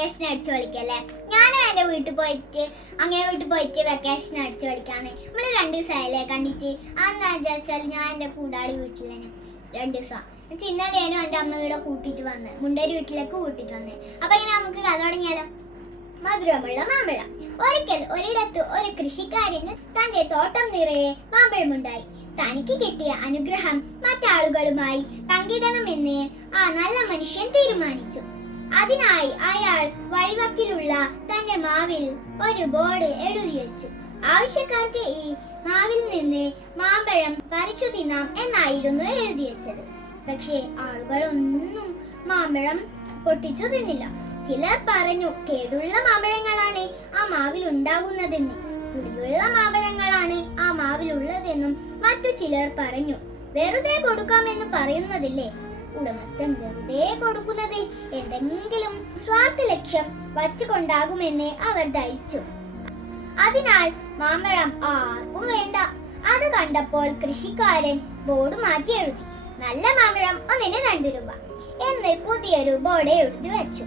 Vacation അടിച്ചു കളിക്കല്ലേ. ഞാനും എൻ്റെ വീട്ടിൽ പോയിട്ട് വെക്കേഷൻ അടിച്ചു കളിക്കാന്ന്. നമ്മൾ 2 ദിവസമായില്ലേ കണ്ടിട്ട്. അതെന്താ വെച്ചാൽ ഞാൻ എൻ്റെ കൂടാളി വീട്ടിലാണ് 2 ദിവസം. ഇന്നലെയാനും എൻ്റെ അമ്മയുടെ കൂട്ടിയിട്ട് വന്ന് മുണ്ടേരി വീട്ടിലേക്ക് കൂട്ടിയിട്ട് വന്നേ. അപ്പൊ ഇങ്ങനെ നമുക്ക് കഥ തുടങ്ങിയാലോ. മധുരമുള്ള മാമ്പഴം. ഒരിക്കൽ ഒരിടത്ത് ഒരു കൃഷിക്കാരന് തന്റെ തോട്ടം നിറയെ മാമ്പഴമുണ്ടായി. തനിക്ക് കിട്ടിയ അനുഗ്രഹം മറ്റാളുകളുമായി പങ്കിടണമെന്ന് ആ നല്ല മനുഷ്യൻ തീരുമാനിച്ചു. അതിനായി അയാൾ വഴിവക്കിലുള്ള തന്റെ മാവിൽ ഒരു ബോർഡ് എഴുതി വെച്ചു. ആവശ്യക്കാർക്ക് ഈ മാവിൽ നിന്ന് മാമ്പഴം പറിച്ചു തിന്നാം എന്നായിരുന്നു എഴുതി വെച്ചത്. പക്ഷേ ആളുകളൊന്നും മാമ്പഴം പൊട്ടിച്ചു തിന്നില്ല. ചിലർ പറഞ്ഞു കേടുള്ള മാമ്പഴങ്ങളാണ് ആ മാവിൽ ഉണ്ടാകുന്നതെന്ന്. പുളിയുള്ള മാമ്പഴങ്ങളാണ് ആ മാവിലുള്ളതെന്നും മറ്റു ചിലർ പറഞ്ഞു. വെറുതെ കൊടുക്കാമെന്ന് പറയുന്നതില്ലേ ഉടമസ്ഥൻ വെറുതെ കൊടുക്കുന്നത് എന്തെങ്കിലും സ്വാർത്ഥ ലക്ഷ്യം വച്ചുകൊണ്ടാകുമെന്ന് അവർ ധരിച്ചു. അതിനാൽ മാമ്പഴം ആർക്കും വേണ്ട. അത് കണ്ടപ്പോൾ കൃഷിക്കാരൻ ബോർഡ് മാറ്റി എഴുതി, നല്ല മാമ്പഴം ഒന്നിന് 2 രൂപ എന്ന് പുതിയൊരു ബോർഡ് എഴുതി വെച്ചു.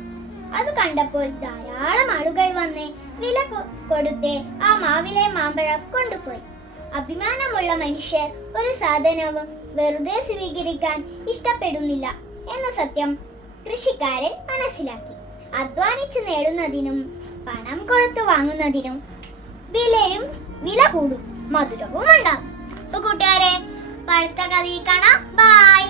അത് കണ്ടപ്പോൾ ധാരാളം ആളുകൾ വന്ന് വില കൊടുത്ത് ആ മാവിലെ മാമ്പഴം കൊണ്ടുപോയി. അഭിമാനമുള്ള മനുഷ്യർ ഒരു സാധനവും വെറുതെ സ്വീകരിക്കാൻ ഇഷ്ടപ്പെടുന്നില്ല എന്ന സത്യം കൃഷിക്കാരൻ മനസ്സിലാക്കി. അധ്വാനിച്ച് നേടുന്നതിനും പണം കൊടുത്തു വാങ്ങുന്നതിനും വില കൂടും, മധുരവും ഉണ്ടാകും. അപ്പൊ കൂട്ടുകാരെ, അടുത്ത കഥയിൽ കാണാം. ബൈ.